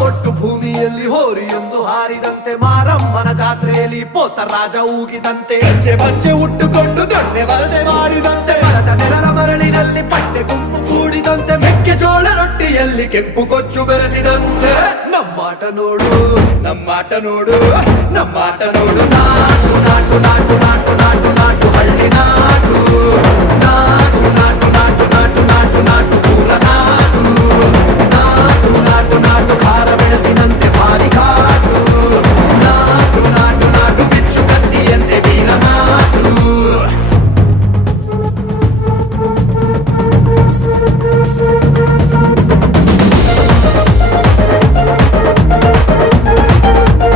ಒಟ್ಟು ಭೂಮಿಯಲ್ಲಿ ಹೋರಿಯೊಂದು ಹಾರಿದಂತೆ ಮಾರಮ್ಮನ ಜಾತ್ರೆಯಲ್ಲಿ ಪೋತ ರಾಜ ಊಗಿದಂತೆ ಹೆಜ್ಜೆ ಬಚ್ಚೆ ಉಟ್ಟುಕೊಂಡು ದೊಣ್ಣೆ ವರಸೆ ಮಾಡಿದಂತೆ ಮರದ ನೆಲದ ಮರಳಿನಲ್ಲಿ ಪಟ್ಟೆ ಗುಂಪು ಕೂಡಿದಂತೆ ಮೆಕ್ಕೆಜೋಳ ರೊಟ್ಟಿಯಲ್ಲಿ ಕೆಂಪು ಕೊಚ್ಚು ಬೆರೆಸಿದಂತೆ ನಮ್ಮಾಟ ನೋಡು ನಮ್ಮಾಟ ನೋಡು ನಮ್ಮಾಟ ನೋಡು ನಾಟು ನಾಟು ನಾಟು ನಾಟು